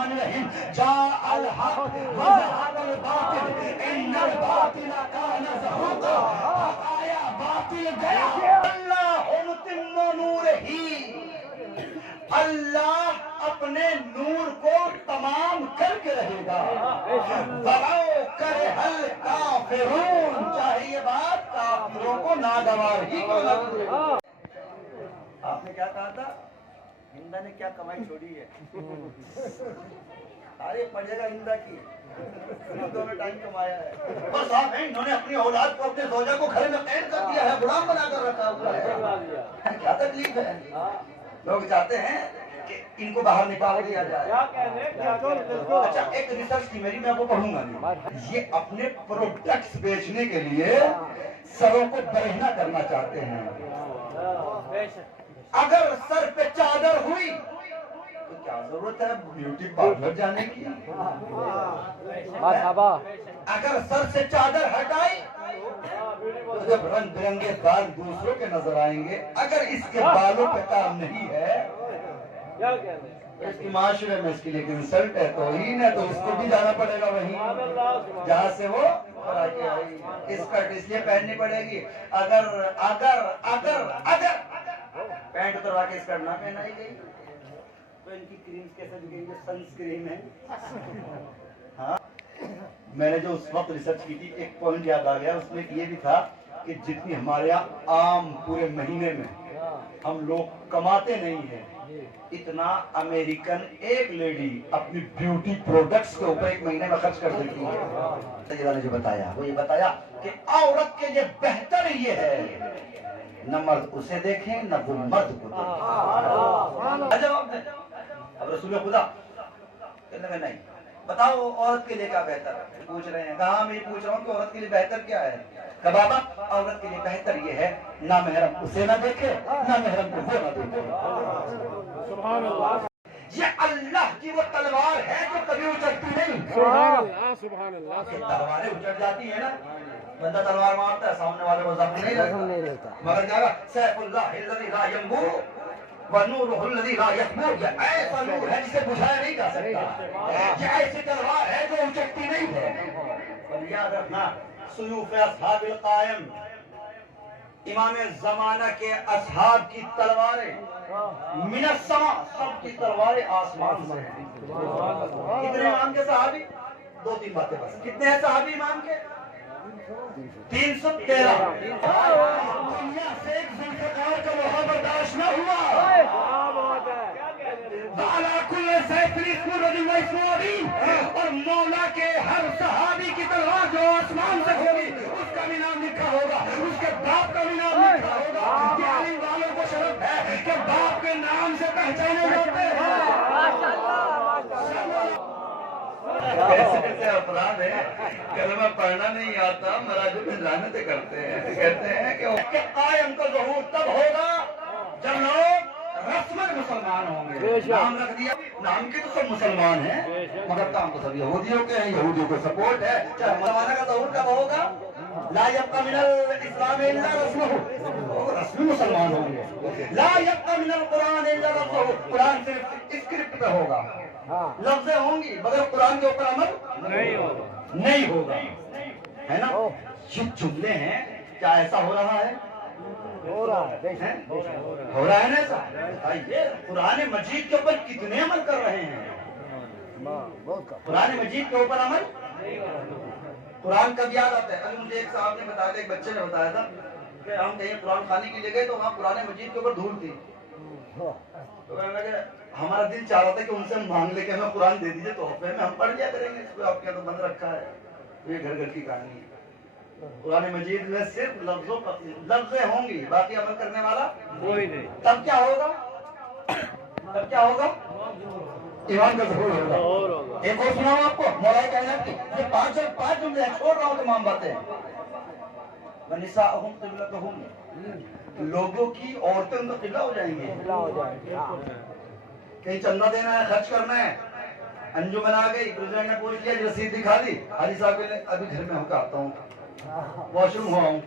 الرحمن الرحیم جاء الحق وزهق الباطل ان الباطل كان زهوقا. آیا باطل گیا. اللہ متم نورہ، اللہ اپنے نور کو تمام کر کے رہے گا. وَلَوْ كَرِهَ الْكَافِرُونَ، چاہے یہ بات کافروں کو ناگوار ہی کیوں نہ ہو. آپ نے کیا کہا تھا؟ ہندا نے کیا کمائی چھوڑی ہے. تاریخ پڑھے گا ہندا کی، ہندوں میں ٹائم کمایا ہے. بس آپ ہیں، انہوں نے اپنی اولاد کو، اپنے زوجہ کو گھر میں قید کر دیا ہے، غلام بنا کر رکھا ہوا ہے. کیا تکلیف ہے. لوگ چاہتے ہیں کہ ان کو باہر نکال دیا جائے. اچھا ایک ریسرچ تھی میری، میں وہ پڑھوں گا نہیں. یہ اپنے پروڈکٹس بیچنے کے لیے سروں کو برہنہ کرنا چاہتے ہیں. اگر سر پہ چادر ہوئی تو کیا ضرورت ہے بیوٹی پارلر جانے کی. اگر سر سے چادر ہٹائی تو جب رنگ برنگے بال دوسروں کے نظر آئیں گے. اگر اس کے بالوں پہ کام نہیں ہے، اس کی معاشرے میں اس کے لیے انسلٹ ہے، توہین ہے، تو اس کو بھی جانا پڑے گا وہیں جہاں سے وہ اسکرٹ اس لیے پہننی پڑے گی. اگر اگر اگر اگر پینٹ اتروا کے اسکرٹ نہ پہنائی گئی تو ان کی کریمز کیسے دکھیں گے؟ سن اسکرین ہے. ہاں میں نے جو اس وقت ریسرچ کی تھی، ایک پوائنٹ یاد آ گیا. اس میں یہ بھی تھا کہ جتنی ہمارے یہاں عام پورے مہینے میں ہم لوگ کماتے نہیں ہیں، اتنا امریکن ایک لیڈی اپنی بیوٹی پروڈکٹس کے اوپر ایک مہینے میں خرچ کر دیتی ہے. سیدہ نے جو بتایا وہ یہ بتایا کہ عورت کے لیے بہتر یہ ہے نہ مرد اسے دیکھیں نہ وہ مرد کو دیکھیں. جواب دیں. اب رسول خدا کہنے میں نہیں، بتاؤ عورت کے لیے کیا بہتر ہے. پوچھ رہے ہیں. کہاں میں یہ پوچھ رہا ہوں کہ عورت کے لیے بہتر کیا ہے. کہ بابا عورت کے لیے بہتر یہ ہے نہ محرم اسے نہ دیکھے نہ محرم کو وہ نہ دیکھے. سبحان اللہ. یہ اللہ کی وہ تلوار ہے جو کبھی اچھلتی نہیں. سبحان اللہ سبحان اللہ. تلواریں اچھل جاتی ہیں نا، بندہ تلوار مارتا ہے، سامنے والے کو زخم نہیں رہتا، مگر کیا کہا سیف اللہ الذی لا ینبو ونورہ الذی لا یخمر. یہ ایسا نور ہے جسے بجھایا نہیں جا سکتا. یہ ایسی تلوار ہے جو اچھلتی نہیں ہے. اور یاد رکھنا سیوف اصحاب القائم، امام زمانہ کے اصحاب کی تلواریں من السماء، سب کی تلواریں آسمان سے ہیں. کتنے امام کے صحابی؟ دو تین باتیں بس. کتنے ہیں صحابی امام کے؟ 313. دنیا سے ایک ذوالفقار کا وہاں برداشت نہ ہوا. اور مولا کے ہر صحابی کی تلوار جو آسمان سے ہوگی اس کا بھی نام لکھا ہوگا، اس کے باپ کا بھی نام لکھا ہوگا. علی والوں کو شرف ہے کہ باپ کے نام سے پہچانے جاتے ہیں. ایسے ایسے افراد ہیں کلمہ پڑھنا نہیں آتا، مراجع میں لعنتیں کرتے ہیں. کہتے ہیں کہ قائم کا ظہور تب ہوگا جب لوگ رسمن مسلمان ہوں گے. نام رکھ دیا، نام کے تو سب مسلمان ہیں مگر کام تو سب یہودیوں کے ہیں، یہودیوں کو سپورٹ ہے. چاہے مسلمانہ کا ظہور کب ہوگا؟ لا یبقى من الاسلام الا رسمه، رسمی مسلمان ہوں گے. لا یبقى من القرآن الا رسمه، قرآن صرف اسکرپٹ پہ ہوگا، لفظیں ہوں گی مگر قرآن کے اوپر عمل نہیں ہوگا. ہے نا؟ یہ جملے ہیں. کیا ایسا ہو رہا ہے؟ ہو رہا ہے نا ایسا. یہ قرآن مجید کے اوپر کتنے عمل کر رہے ہیں؟ قرآن مجید کے اوپر عمل. قرآن کب یاد آتا ہے؟ ابھی مجھے ایک صاحب نے بتایا تھا، ایک بچے نے بتایا تھا کہ ہم کہیں قرآن خانے کے لیے گئے تو وہاں قرآن مجید کے اوپر دھول تھی. تو کہنے لگے ہمارا دل چاہ رہا تھا کہ ان سے مانگ لے کے ہمیں قرآن دے دیجیے تو ہفتے میں ہم پڑھ لیا کریں گے. اس کو آپ کے تو بند رکھا ہے. یہ گھر گھر کی کہانی ہے. قرآن مجید میں صرف لفظیں ہوں گی، باقی عمل کرنے والا کوئی نہیں. تب کیا ہوگا؟ تب کیا ہوگا؟ ایمان کا ظہور ہوگا. ایک اور سناؤں آپ کو مولا کائنات کی. یہ پانچ جملے ہیں، چھوڑ رہا ہوں تمام باتیں. وَنِسَاءُهُمْ قِبْلَتُهُمْ، لوگوں کی عورتیں ان کا قبلہ ہو جائیں گے. کہیں چندہ دینا ہے، خرچ کرنا ہے، انجمن آ گئی، پریزیڈنٹ نے پوچھ لیا، رسید دکھا دی، حاجی صاحب ابھی گھر میں ہوں، کرتا ہوں، واش روم ہوا ہوں.